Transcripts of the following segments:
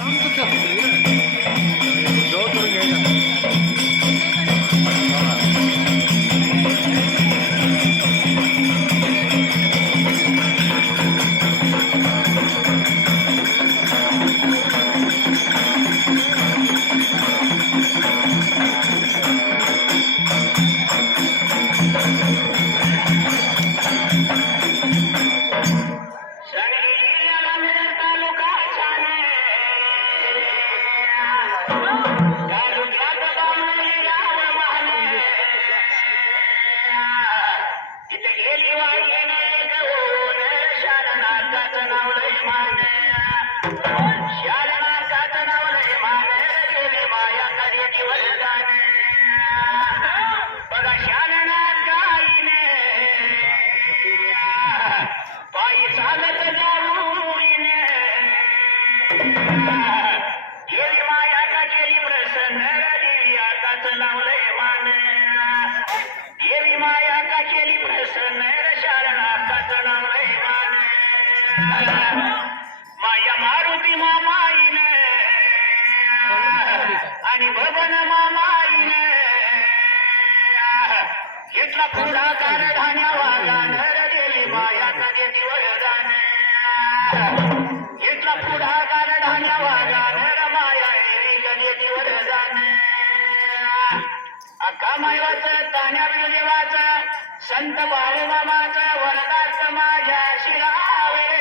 Ah, Tanto cabelo. घेतला पुढाकार धान्या वागान गेली माया का देवी वरदान घेतला पुढाकार अक्का मायवाच देवाच संत बाळू मामाच वरदास माझ्या शिरावे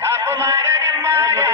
थाप मारणे माझ्या.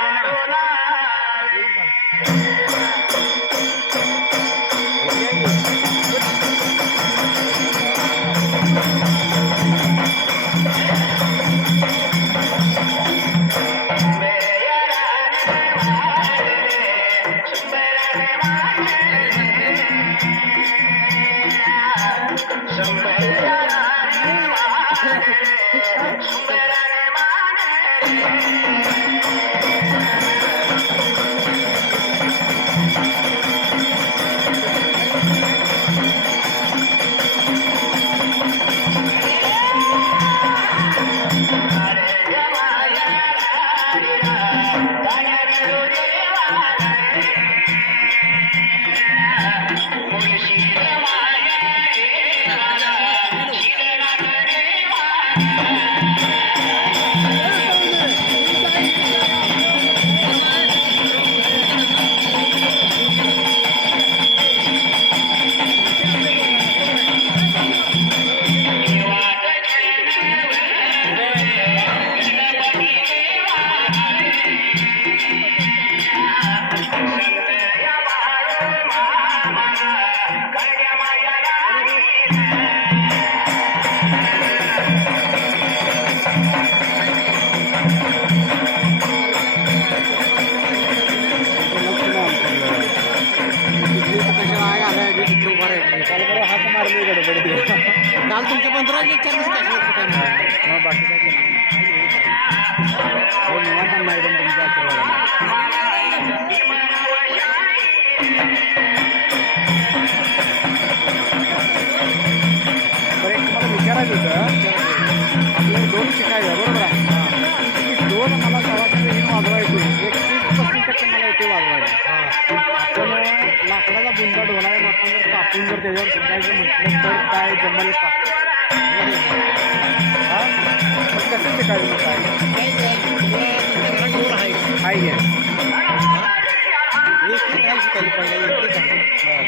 तुमच्या पंधरा विचारलं मग बाकी काय हो निवांत मॅडम तुमच्या आशीर्वादाने. जर जर त्याच्यावर शिकायचं म्हटलं तर काय जमल का हा? कसं शिकायचं काय आहे. घ्या काय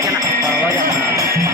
天呐我也没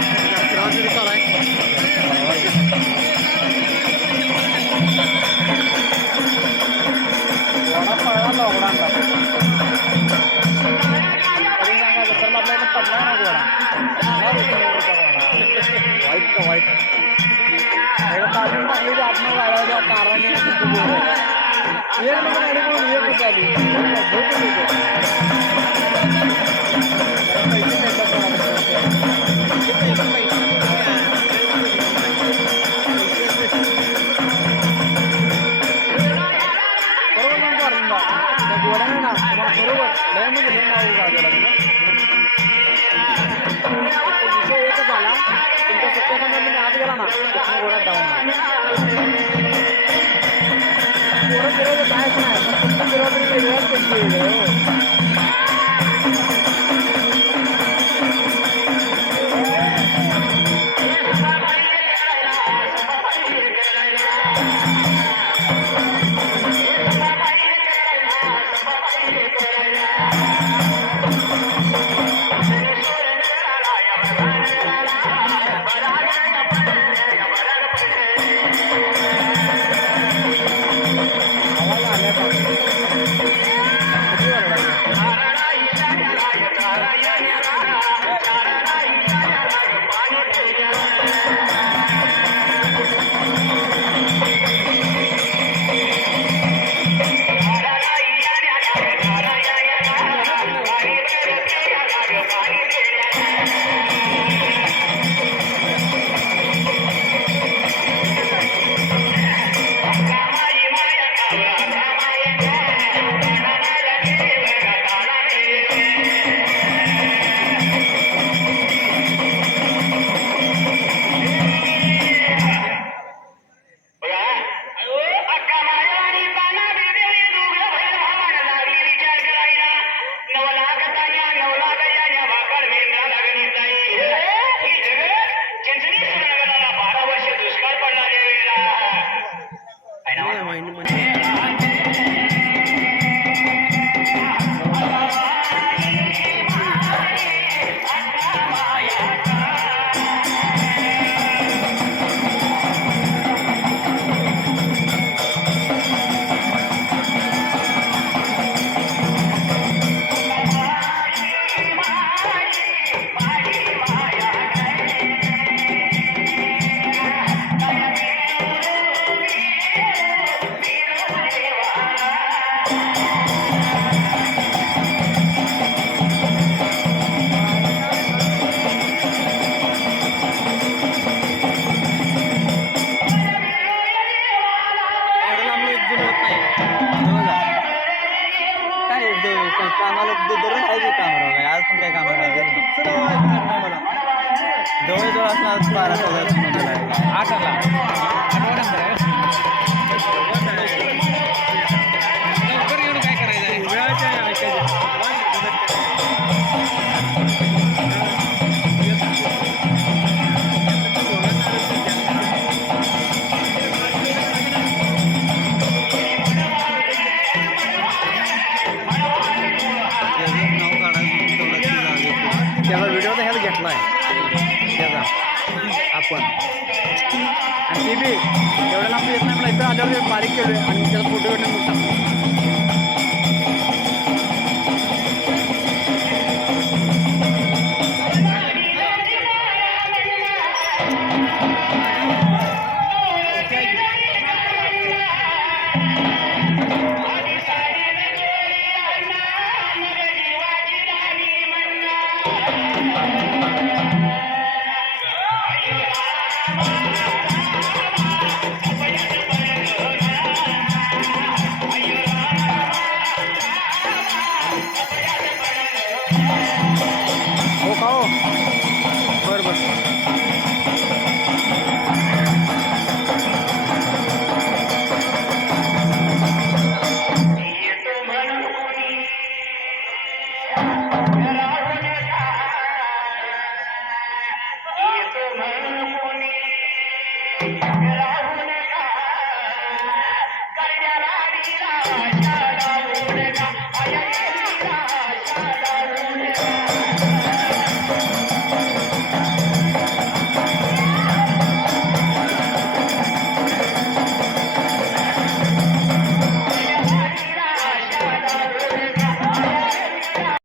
ஏற்படுத்துவீங்க कामाला दररोज आहे कामाला काय आज पण काय कामाला जवळजवळ असं बारा चौदा आठ आला आल्यावर मी बारीक केलो आहे आणि त्याला फोटो भेटून मग टाकतो